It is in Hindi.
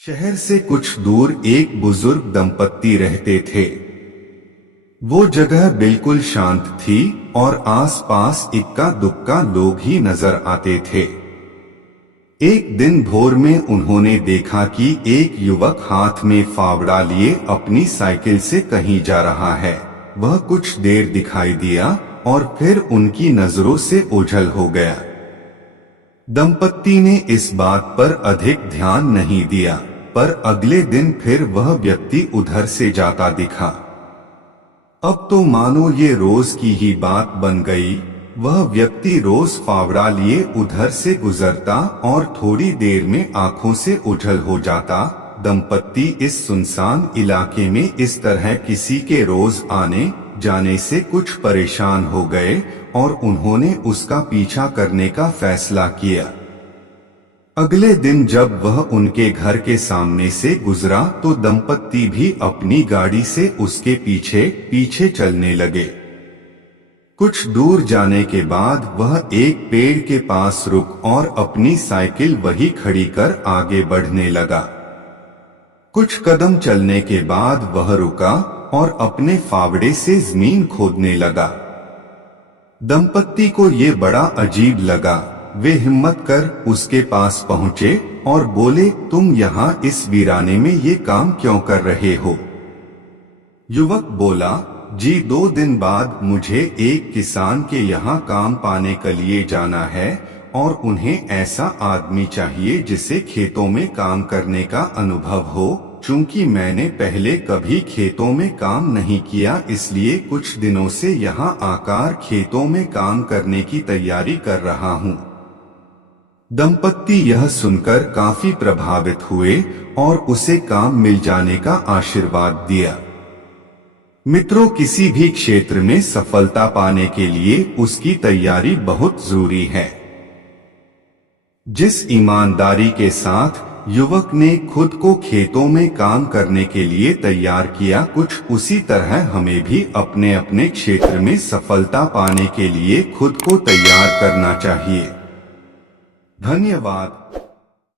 शहर से कुछ दूर एक बुजुर्ग दंपत्ति रहते थे। वो जगह बिल्कुल शांत थी और आसपास इक्का दुक्का लोग ही नजर आते थे। एक दिन भोर में उन्होंने देखा कि एक युवक हाथ में फावड़ा लिए अपनी साइकिल से कहीं जा रहा है। वह कुछ देर दिखाई दिया और फिर उनकी नजरों से ओझल हो गया। दंपत्ति ने इस बात पर अधिक ध्यान नहीं दिया, पर अगले दिन फिर वह व्यक्ति उधर से जाता दिखा। अब तो मानो ये रोज की ही बात बन गई। वह व्यक्ति रोज फावड़ा लिए उधर से गुजरता और थोड़ी देर में आंखों से ओझल हो जाता। दंपत्ति इस सुनसान इलाके में इस तरह किसी के रोज आने जाने से कुछ परेशान हो गए और उन्होंने उसका पीछा करने का फैसला किया। अगले दिन जब वह उनके घर के सामने से गुजरा तो दंपत्ति भी अपनी गाड़ी से उसके पीछे पीछे चलने लगे। कुछ दूर जाने के बाद वह एक पेड़ के पास रुक और अपनी साइकिल वहीं खड़ी कर आगे बढ़ने लगा। कुछ कदम चलने के बाद वह रुका और अपने फावड़े से जमीन खोदने लगा। दंपत्ति को ये बड़ा अजीब लगा। वे हिम्मत कर उसके पास पहुंचे और बोले, तुम यहाँ इस वीराने में ये काम क्यों कर रहे हो? युवक बोला, जी 2 दिन बाद मुझे एक किसान के यहाँ काम पाने के लिए जाना है और उन्हें ऐसा आदमी चाहिए जिसे खेतों में काम करने का अनुभव हो। चूंकि मैंने पहले कभी खेतों में काम नहीं किया, इसलिए कुछ दिनों से यहाँ आकर खेतों में काम करने की तैयारी कर रहा हूँ। दंपत्ति यह सुनकर काफी प्रभावित हुए और उसे काम मिल जाने का आशीर्वाद दिया। मित्रों, किसी भी क्षेत्र में सफलता पाने के लिए उसकी तैयारी बहुत जरूरी है। जिस ईमानदारी के साथ युवक ने खुद को खेतों में काम करने के लिए तैयार किया, कुछ उसी तरह हमें भी अपने अपने क्षेत्र में सफलता पाने के लिए खुद को तैयार करना चाहिए। धन्यवाद।